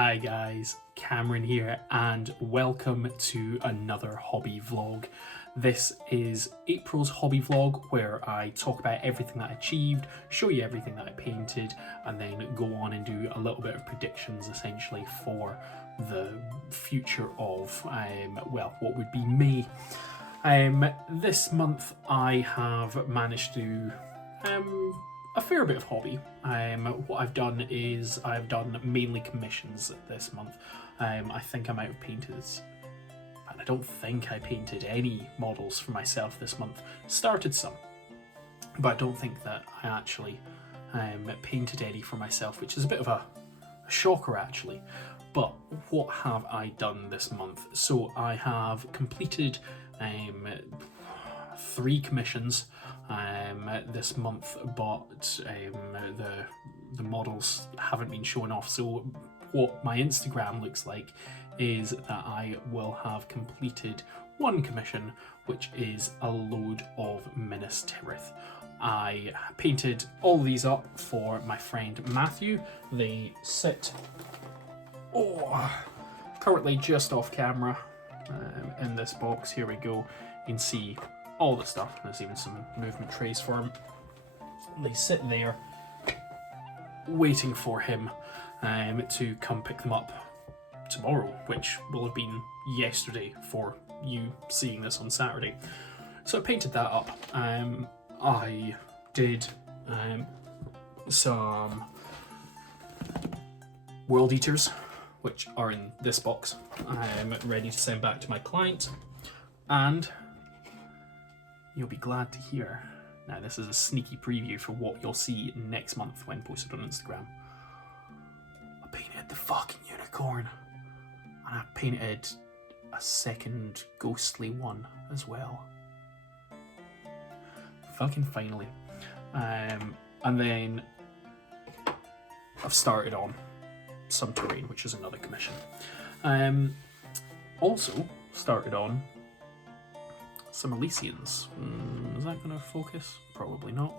Hi guys, Cameron here and welcome to another hobby vlog. This is April's hobby vlog where I talk about everything that I achieved, show you everything that I painted, and then go on and do a little bit of predictions essentially for the future of, what would be May. This month I have managed to a fair bit of hobby. What I've done is I've done mainly commissions this month. I think I might have painted, and I don't think I painted any models for myself this month. Started some, but I don't think that I actually painted any for myself, which is a bit of a shocker actually. But what have I done this month? So I have completed 3 commissions this month, but the models haven't been shown off. So what my Instagram looks like is that I will have completed 1 commission, which is a load of Minas Tirith. I painted all these up for my friend Matthew. They sit currently just off camera in this box. Here we go. You can see all the stuff. There's even some movement trays for him. They sit there waiting for him to come pick them up tomorrow, which will have been yesterday for you seeing this on Saturday. So I painted that up. I did some World Eaters, which are in this box. I'm ready to send back to my client, and you'll be glad to hear. Now, this is a sneaky preview for what you'll see next month when posted on Instagram. I painted the fucking unicorn, and I painted a second ghostly one as well. Fucking finally. And then I've started on some terrain, which is another commission. Also started on some Elysians. Is that going to focus? Probably not.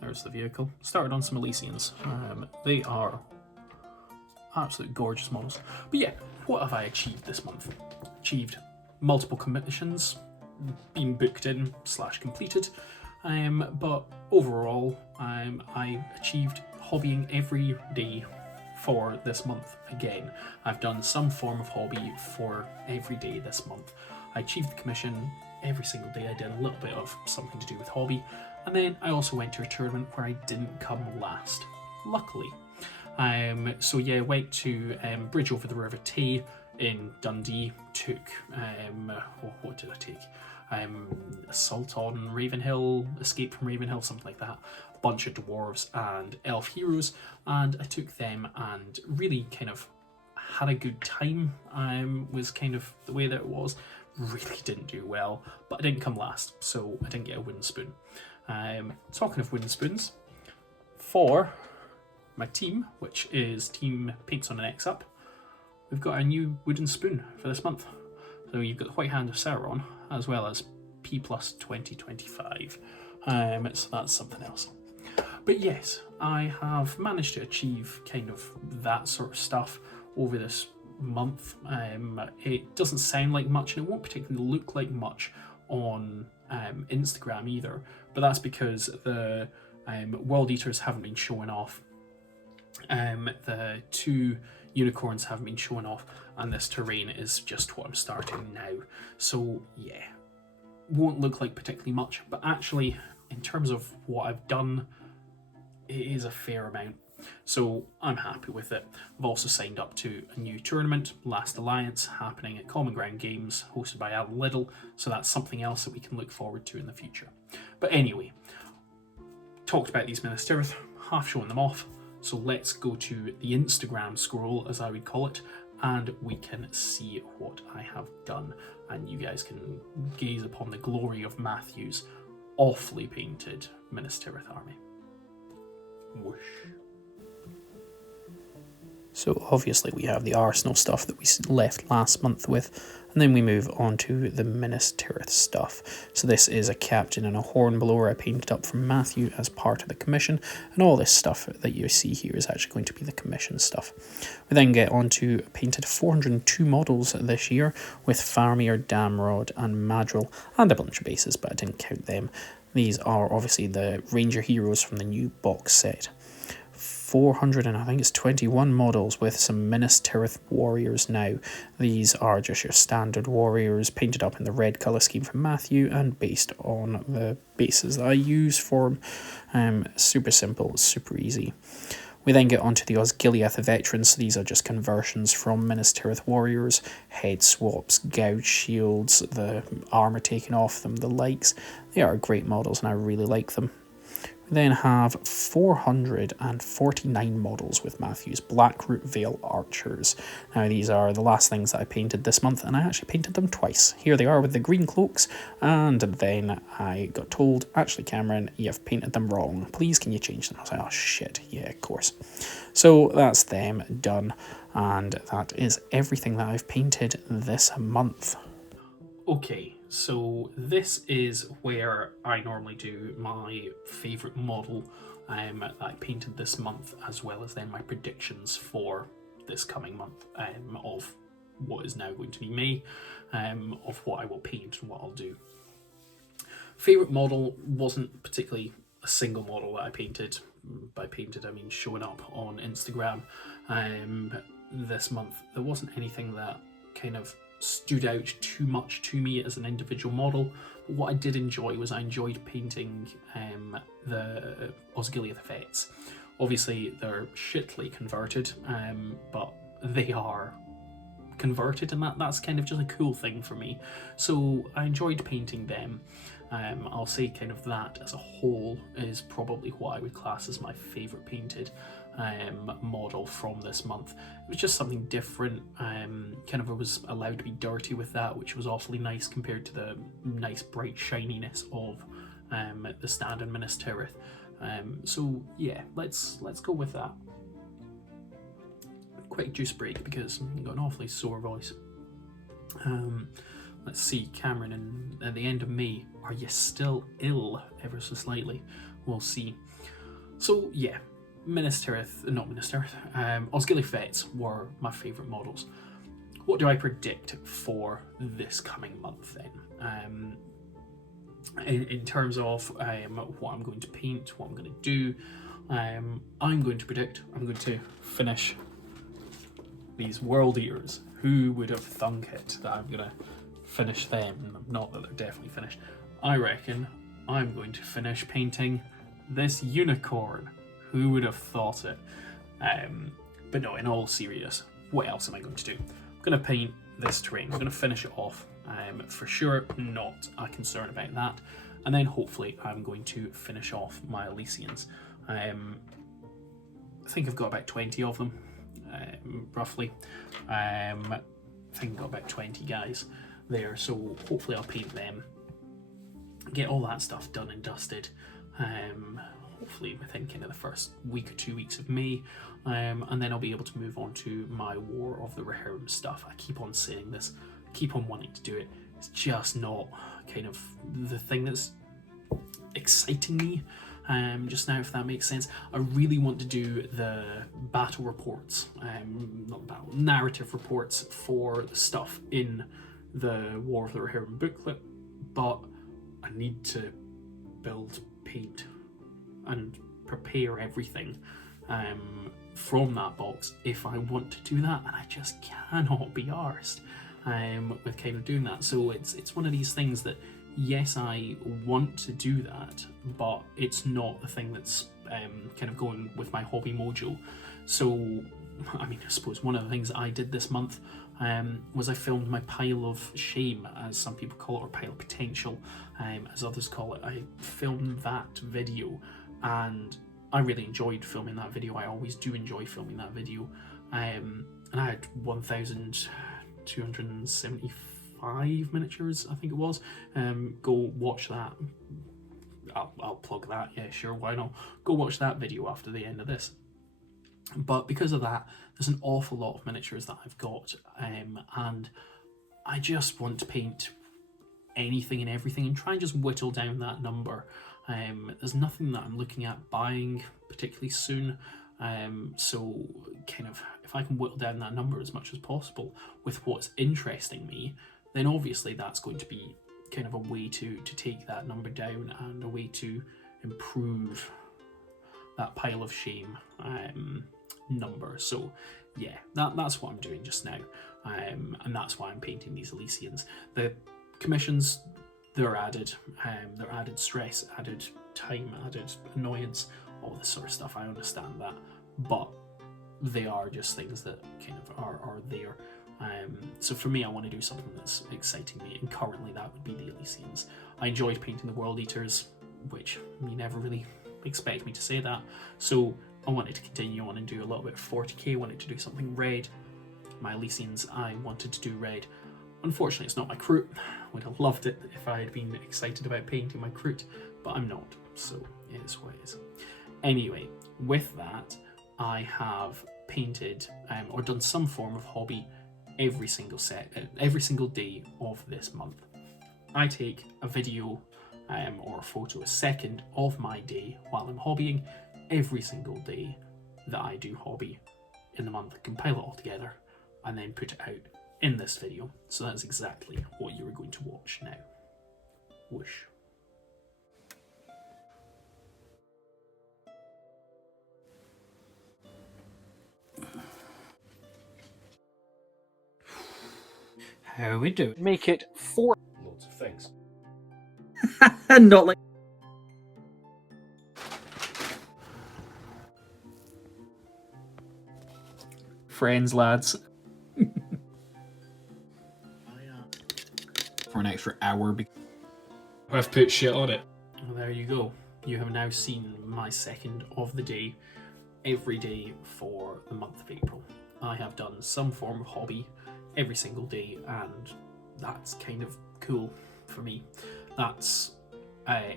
There's the vehicle. Started on some Elysians. They are absolute gorgeous models. But yeah, what have I achieved this month? Achieved multiple commissions, been booked in / completed. But overall, I achieved hobbying every day for this month again. I've done some form of hobby for every day this month. I achieved the commission every single day. I did a little bit of something to do with hobby, and then I also went to a tournament where I didn't come last, luckily. So yeah, went to Bridge over the River Tay in Dundee, took, what did I take? Assault on Ravenhill, Escape from Ravenhill, something like that. A bunch of dwarves and elf heroes, and I took them and really kind of had a good time. Was kind of the way that it was. Really didn't do well, but I didn't come last, so I didn't get a wooden spoon. Talking of wooden spoons, for my team, which is Team Paints on an X Up, we've got a new wooden spoon for this month. So you've got the White Hand of Sauron, as well as P+ 2025. So that's something else. But yes, I have managed to achieve kind of that sort of stuff over this month. It doesn't sound like much, and it won't particularly look like much on Instagram either, but that's because the World Eaters haven't been showing off. The 2 unicorns haven't been showing off, and this terrain is just what I'm starting now. So yeah, won't look like particularly much, but actually in terms of what I've done, it is a fair amount. So I'm happy with it. I've also signed up to a new tournament, Last Alliance, happening at Common Ground Games, hosted by Alan Liddell, so that's something else that we can look forward to in the future. But anyway, talked about these Minas Tirith, half showing them off, so let's go to the Instagram scroll, as I would call it, and we can see what I have done, and you guys can gaze upon the glory of Matthew's awfully painted Minas Tirith army. Whoosh. So obviously we have the Arsenal stuff that we left last month with, and then we move on to the Minas Tirith stuff. So this is a captain and a hornblower I painted up from Matthew as part of the commission, and all this stuff that you see here is actually going to be the commission stuff. We then get on to painted 402 models this year with Faramir, Damrod and Madril, and a bunch of bases, but I didn't count them. These are obviously the Ranger heroes from the new box set. 400 and I think it's 21 models with some Minas Tirith warriors now. These are just your standard warriors painted up in the red colour scheme from Matthew and based on the bases that I use for them. Super simple, super easy. We then get onto the Osgiliath veterans. So these are just conversions from Minas Tirith warriors, head swaps, gouge shields, the armour taken off them, the likes. They are great models and I really like them. We then have 449 models with Matthew's Blackroot Vale Archers. Now these are the last things that I painted this month, and I actually painted them twice. Here they are with the green cloaks, and then I got told, actually Cameron, you've painted them wrong. Please can you change them? I was like, oh shit, yeah, of course. So that's them done, and that is everything that I've painted this month. Okay, so this is where I normally do my favourite model that I painted this month, as well as then my predictions for this coming month of what is now going to be May, of what I will paint and what I'll do. Favourite model wasn't particularly a single model that I painted. By painted, I mean showing up on Instagram this month. There wasn't anything that kind of stood out too much to me as an individual model, but what I did enjoy was I enjoyed painting the Osgiliath effects. Obviously they're shittily converted, but they are converted, and that's kind of just a cool thing for me. So I enjoyed painting them. I'll say kind of that as a whole is probably what I would class as my favourite painted model from this month. It was just something different. Kind of I was allowed to be dirty with that, which was awfully nice compared to the nice bright shininess of the standard Minas Tirith. So yeah, let's go with that. Quick juice break because I've got an awfully sore voice. Let's see, Cameron, and at the end of May, are you still ill ever so slightly? We'll see. So yeah, Osgiliath Vets were my favourite models. What do I predict for this coming month then? In terms of what I'm going to paint, what I'm going to do, I'm going to predict I'm going to finish these World Eaters. Who would have thunk it that I'm going to finish them? Not that they're definitely finished. I reckon I'm going to finish painting this unicorn. Who would have thought it? But no, in all seriousness, what else am I going to do? I'm going to paint this terrain. I'm going to finish it off. For sure, not a concern about that. And then hopefully I'm going to finish off my Elysians. I think I've got about 20 of them, roughly. I think I've got about 20 guys there, so hopefully I'll paint them, get all that stuff done and dusted. Hopefully within kind of the first week or 2 weeks of May, and then I'll be able to move on to my War of the Rohirrim stuff. I keep on saying this, keep on wanting to do it. It's just not kind of the thing that's exciting me just now, if that makes sense. I really want to do the battle reports, not battle, narrative reports for the stuff in the War of the Rohirrim booklet, but I need to build, paint and prepare everything from that box if I want to do that, and I just cannot be arsed with kind of doing that. So it's one of these things that, yes, I want to do that, but it's not the thing that's kind of going with my hobby mojo. So, I mean, I suppose one of the things that I did this month was I filmed my pile of shame, as some people call it, or pile of potential, as others call it. I filmed that video, and I really enjoyed filming that video. I always do enjoy filming that video. And I had 1,275 miniatures, I think it was. Go watch that. I'll plug that, yeah, sure, why not? Go watch that video after the end of this. But because of that, there's an awful lot of miniatures that I've got, and I just want to paint anything and everything and try and just whittle down that number. There's nothing that I'm looking at buying particularly soon, so kind of if I can whittle down that number as much as possible with what's interesting me, then obviously that's going to be kind of a way to take that number down and a way to improve that pile of shame number. So yeah, that's what I'm doing just now, and that's why I'm painting these Elysians. The commissions, they're added stress, added time, added annoyance, all this sort of stuff. I understand that, but they are just things that kind of are there. So for me, I want to do something that's exciting me, and currently that would be the Elysians. I enjoyed painting the World Eaters, which you never really expect me to say that, so I wanted to continue on and do a little bit of 40k. I wanted to do something red. My Elysians, I wanted to do red. Unfortunately, it's not my Kroot. Would have loved it if I had been excited about painting my Kroot, but I'm not, so it is what it is. Anyway, with that, I have painted or done some form of hobby every single day of this month. I take a video or a photo a second of my day while I'm hobbying every single day that I do hobby in the month, compile it all together, and then put it out in this video. So that's exactly what you are going to watch now. Whoosh. How we do? Make it 4 Loads of things. not like Friends, lads. for an extra hour. I've put shit on it. Well, there you go. You have now seen my second of the day every day for the month of April. I have done some form of hobby every single day, and that's kind of cool for me. That's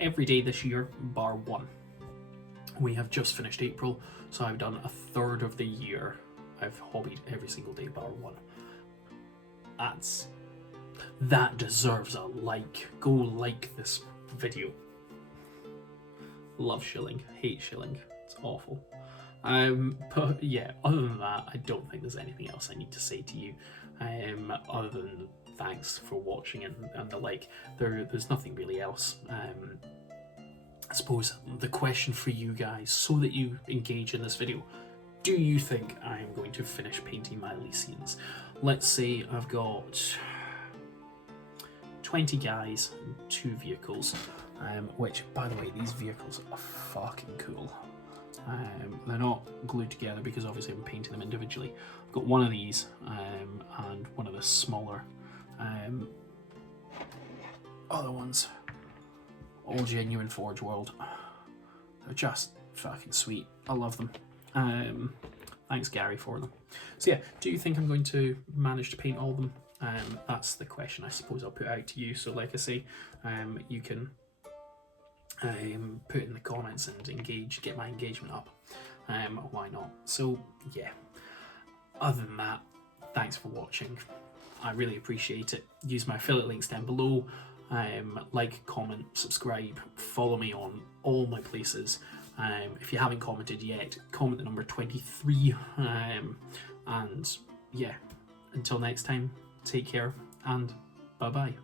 every day this year, bar one. We have just finished April, so I've done a third of the year. I've hobbied every single day, bar one. That deserves a like. Go like this video. Love shilling, hate shilling. It's awful. But yeah, other than that, I don't think there's anything else I need to say to you. Other than thanks for watching and the like. There's nothing really else. I suppose the question for you guys, so that you engage in this video, do you think I am going to finish painting my Elysians? Let's say I've got 20 guys and 2 vehicles, which, by the way, these vehicles are fucking cool. They're not glued together because obviously I'm painting them individually. I've got one of these and one of the smaller other ones. All genuine Forge World. They're just fucking sweet. I love them. Thanks Gary for them. So yeah, do you think I'm going to manage to paint all of them? That's the question I suppose I'll put out to you. So like I say, you can put in the comments and engage, get my engagement up. Why not? So yeah, other than that, thanks for watching. I really appreciate it. Use my affiliate links down below. Like, comment, subscribe, follow me on all my places. If you haven't commented yet, comment the number 23. And yeah, until next time, take care and bye bye.